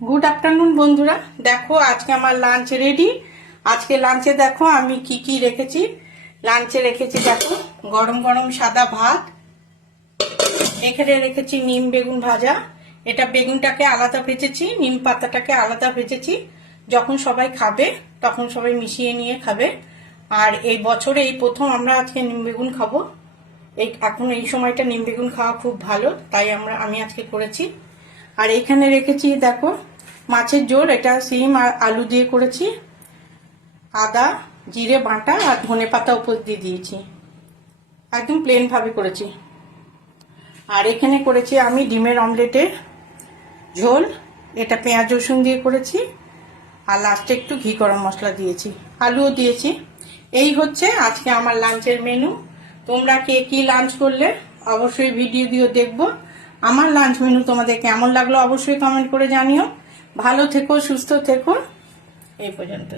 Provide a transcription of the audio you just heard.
Good afternoon বন্ধুরা, দেখো আজকে আমার লাঞ্চ রেডি। আজকে লাঞ্চে দেখো আমি কি কি রেখেছি। লাঞ্চে রেখেছি দেখো গরম গরম সাদা ভাত, এখানে রেখেছি নিম বেগুন ভাজা। এটা বেগুনটাকে আলাদা ভেজেছি, নিম পাতাটাকে আলাদা ভেজেছি। যখন সবাই খাবে তখন সবাই মিশিয়ে নিয়ে খাবে। আর এই বছরে এই প্রথম আমরা আজকে নিম বেগুন খাবো। এখন এই সময়টা নিম বেগুন খাওয়া খুব ভালো, তাই আমি আজকে করেছি। আর এখানে রেখেছি দেখো মাছের ঝোল, এটা সিম আর আলু দিয়ে করেছি। আদা জিরে বাটা আর ধনে পাতা উপর দিয়ে দিয়েছি, একদম প্লেন ভাবে করেছি। আর এখানে করেছি আমি ডিমের অমলেটের ঝোল, এটা পেঁয়াজ রসুন দিয়ে করেছি। আর লাস্টে একটু ঘি গরম মশলা দিয়েছি, আলুও দিয়েছি। এই হচ্ছে আজকে আমার লাঞ্চের মেনু। তোমরা কে কি লাঞ্চ করলে অবশ্যই ভিডিও দিয়ে দেখবো। আমার লাঞ্চ মেনু তোমাদের কেমন লাগলো অবশ্যই কমেন্ট করে জানিও। ভালো থেকো, সুস্থ থেকো। এই পর্যন্ত।